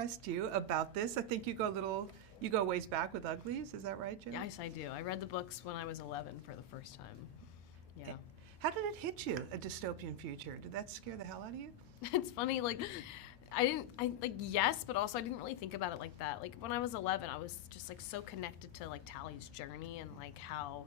impressed you about this? I think you go ways back with Uglies. Is that right, Jenny? Yes, I do. I read the books when I was 11 for the first time. Yeah. How did it hit you, a dystopian future? Did that scare the hell out of you? It's funny, like, yes, but also I didn't really think about it like that. Like, when I was 11, I was just, like, so connected to, like, Tally's journey and, like, how,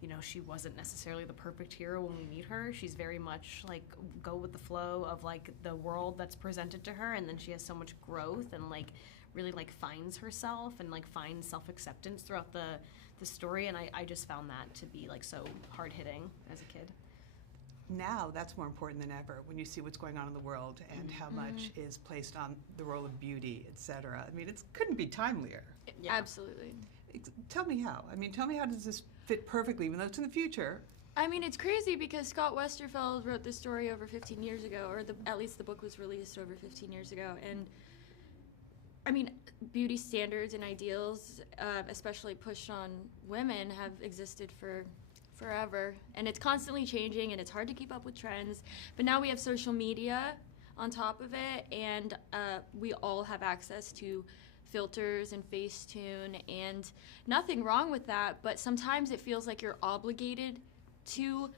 you know, she wasn't necessarily the perfect hero when we meet her. She's very much, like, go with the flow of, like, the world that's presented to her, and then she has so much growth and, like, really, like, finds herself and, like, finds self-acceptance throughout the story, and I just found that to be, like, so hard-hitting as a kid. Now that's more important than ever when you see what's going on in the world and how much is placed on the role of beauty, etc. I mean, it couldn't be timelier. Yeah. Absolutely. Tell me how. I mean, tell me how does this fit perfectly, even though it's in the future? I mean, it's crazy because Scott Westerfeld wrote this story over 15 years ago, or at least the book was released over 15 years ago, and I mean, beauty standards and ideals, especially pushed on women, have existed for forever, and it's constantly changing, and it's hard to keep up with trends. But now we have social media on top of it, and we all have access to filters and Facetune, and nothing wrong with that, but sometimes it feels like you're obligated to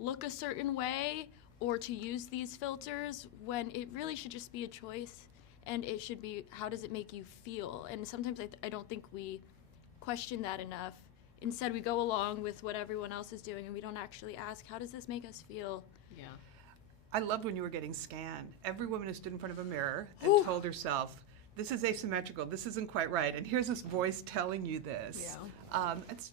look a certain way or to use these filters when it really should just be a choice, and it should be, how does it make you feel? And sometimes I don't think we question that enough. Instead, we go along with what everyone else is doing, and we don't actually ask, how does this make us feel? Yeah. I loved when you were getting scanned. Every woman who stood in front of a mirror and told herself, this is asymmetrical, this isn't quite right, and here's this voice telling you this. Yeah. It's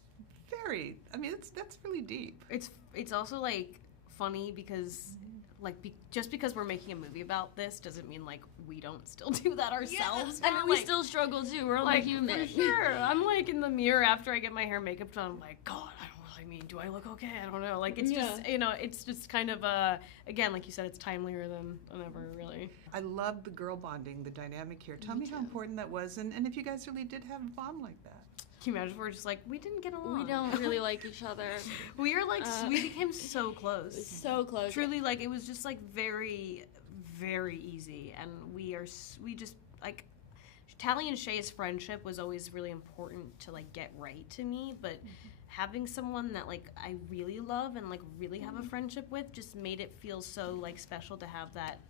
very, I mean, that's really deep. It's also, like, funny because, like, just because we're making a movie about this doesn't mean, like, we don't still do that ourselves. Yeah. I mean, we still struggle, too. We're only human. For sure. I'm, like, in the mirror after I get my hair and makeup done. I'm like, God, do I look okay? I don't know. Like, it's just, you know, it's just kind of, again, like you said, it's timelier than ever, really. I love the girl bonding, the dynamic here. Tell me how important that was, and if you guys really did have a bond like that. Can you imagine if we're just like, we didn't get along? We don't really like each other. We are like, we became so close. So close. Truly, like, it was just, like, very, very easy. And we just, like, Tally and Shay's friendship was always really important to, like, get right to me. But having someone that, like, I really love and, like, really have a friendship with just made it feel so, like, special to have that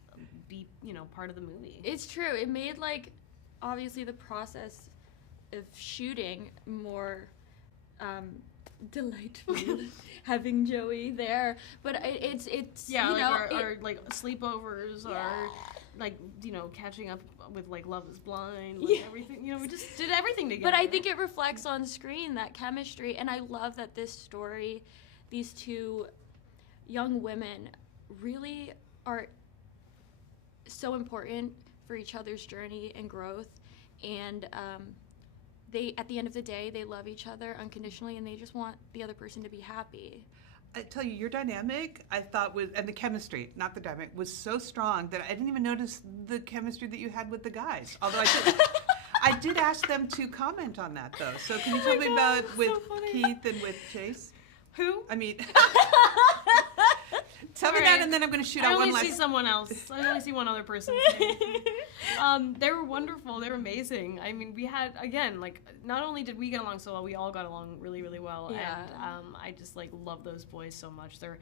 be, you know, part of the movie. It's true. It made, like, obviously the process of shooting more delightful having Joey there, but it's yeah, you like know, our like sleepovers or like, you know, catching up with, like, Love is Blind, like, everything, you know, we just did everything together. But I think it reflects on screen, that chemistry, and I love that this story, these two young women really are so important for each other's journey and growth, and they, at the end of the day, they love each other unconditionally, and they just want the other person to be happy. I tell you, your dynamic, I thought was, and the chemistry, not the dynamic, was so strong that I didn't even notice the chemistry that you had with the guys. Although I did ask them to comment on that, though. So can you tell me about with Keith and with Chase? Who? I mean, tell me that, and then I'm going to shoot out one last. I only see someone else. I only see one other person. They were wonderful. They were amazing. I mean, we had, again, like, not only did we get along so well, we all got along really, really well. Yeah. And I just, like, love those boys so much. They're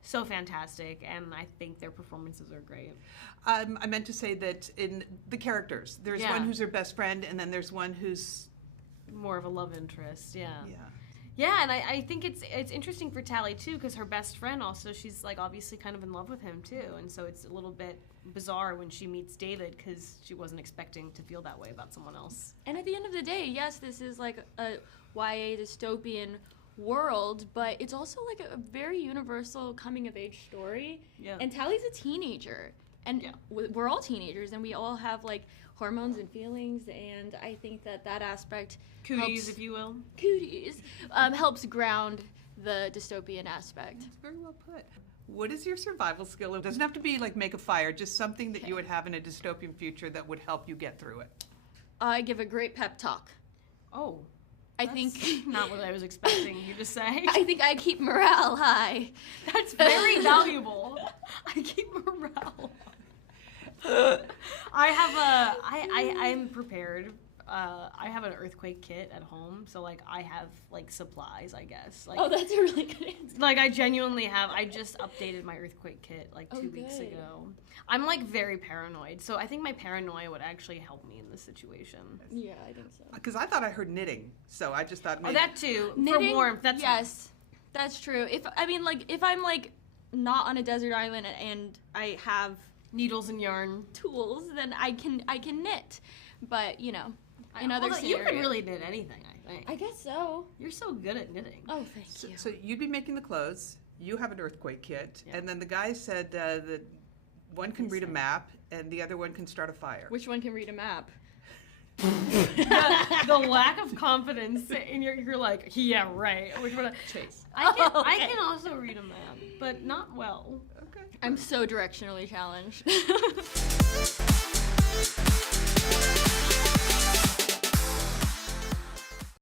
so fantastic, and I think their performances are great. I meant to say that in the characters, there's one who's her best friend, and then there's one who's more of a love interest. Yeah. Yeah. Yeah, and I think it's interesting for Tally, too, because her best friend also, she's, like, obviously kind of in love with him, too. And so it's a little bit bizarre when she meets David because she wasn't expecting to feel that way about someone else. And at the end of the day, yes, this is, like, a YA dystopian world, but it's also, like, a very universal coming-of-age story. Yeah. And Tally's a teenager. And we're all teenagers, and we all have, like, hormones and feelings, and I think that aspect Cooties, if you will. Cooties helps ground the dystopian aspect. That's very well put. What is your survival skill? It doesn't have to be like make a fire, just something that you would have in a dystopian future that would help you get through it. I give a great pep talk. Oh. I think not what I was expecting you to say. I think I keep morale high. That's very valuable. I keep morale. I'm prepared. I have an earthquake kit at home, so like I have like supplies, I guess. Like, oh, that's a really good answer. Like I genuinely have. I just updated my earthquake kit like 2 weeks good. ago. I'm like very paranoid, so I think my paranoia would actually help me in this situation. Yeah, I think so. Because I thought I heard knitting, so I just thought maybe. Oh, that too. Knitting, for warmth. That's yes, that's true. If I'm like not on a desert island and I have needles and yarn. tools, then I can knit. But in other Although scenarios, you could really knit anything, I think. I guess so. You're so good at knitting. Oh, thank you. So you'd be making the clothes. You have an earthquake kit, Yeah. and then the guy said that one can read a map and the other one can start a fire. Which one can read a map? the lack of confidence in you're like, yeah, right. Which one? Chase. I Okay. can also read a map, but not well. Okay. I'm so directionally challenged.